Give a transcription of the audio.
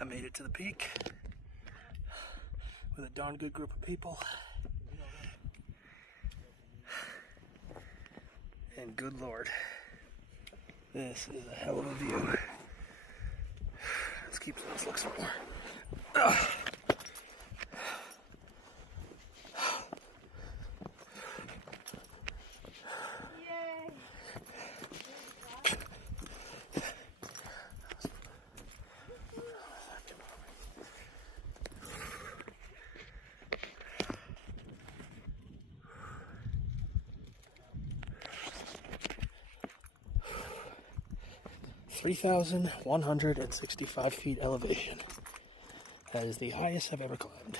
I made it to the peak with a darn good group of people. And good Lord, this is a hell of a view. Let's look some more. Ugh. 3,165 feet elevation. That is the highest I've ever climbed.